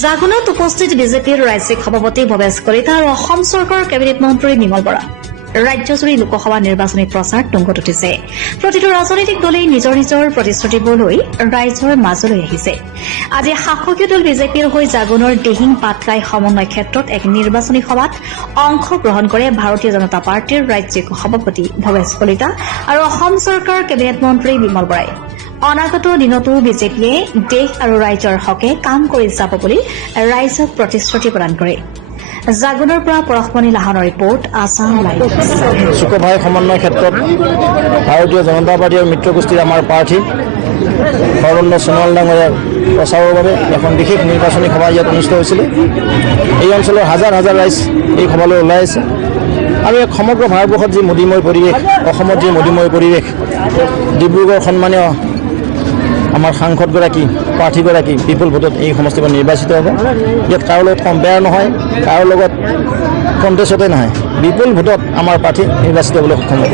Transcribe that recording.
জাগোনত উপস্থিত বিজেপিৰ ৰাজ্যিক সভাপতি ভৱেশ কলিতা আৰু অসম চৰকাৰৰ কেবিনেট মন্ত্ৰী নিৰ্মল বৰা ৰাজ্যজুৰি লোকসভা নিৰ্বাচনী প্ৰচাৰ তুংগত উঠিছে। প্ৰতিটো ৰাজনৈতিক দলেই নিজৰ নিজৰ প্ৰতিশ্ৰুতিবোৰ লৈ ৰাইজৰ মাজলৈ আহিছে। আজি শাসকীয় দল বিজেপিৰ হৈ জাগোনৰ দিহিং পাটকাই সমন্বয় ক্ষেত্ৰত এক নিৰ্বাচনী সভাত অংশগ্ৰহণ কৰে ভাৰতীয় জনতা পাৰ্টীৰ ৰাজ্যিক সভাপতি ভৱেশ কলিতা আৰু অসম চৰকাৰৰ কেবিনেট মন্ত্ৰী নিৰ্মল বৰাই। অনাগত দিনতো বিজেপিয়ে দেশ আৰু ৰাইজৰ হকে কাম কৰি যাব বুলি ৰাইজক প্ৰতিশ্ৰুতি প্ৰদান কৰে। জাগোনৰ পৰা পৰশমণি লাহনৰ ৰিপৰ্ট, আছাম লাইভ। চুকাফাই সমন্বয় ক্ষেত্ৰত ভাৰতীয় জনতা পাৰ্টী আৰু মিত্ৰগোষ্ঠীৰ আমাৰ প্ৰাৰ্থী সৰ্বানন্দ সোণোৱাল ডাঙৰীয়াৰ প্ৰচাৰৰ বাবে এখন বিশেষ নিৰ্বাচনী সভা ইয়াত অনুষ্ঠিত হৈছিলে। এই অঞ্চলৰ হাজাৰ হাজাৰ ৰাইজ এই সভালৈ ওলাই আছে আৰু এক সমগ্ৰ ভাৰতবৰ্ষত যি মধুময় পৰিৱেশ, অসমত যি মধুময় পৰিৱেশ, ডিব্ৰুগড় সন্মানীয় আমাৰ সাংসদগৰাকী প্ৰাৰ্থীগৰাকী বিপুল ভোটত এই সমষ্টিৰ পৰা নিৰ্বাচিত হ'ব। ইয়াত কাৰো লগত কম্পেয়াৰ নহয়, কাৰো লগত কণ্টেষ্টতে নহয়, বিপুল ভোটত আমাৰ প্ৰাৰ্থী নিৰ্বাচিত হ'বলৈ সক্ষম হ'ব।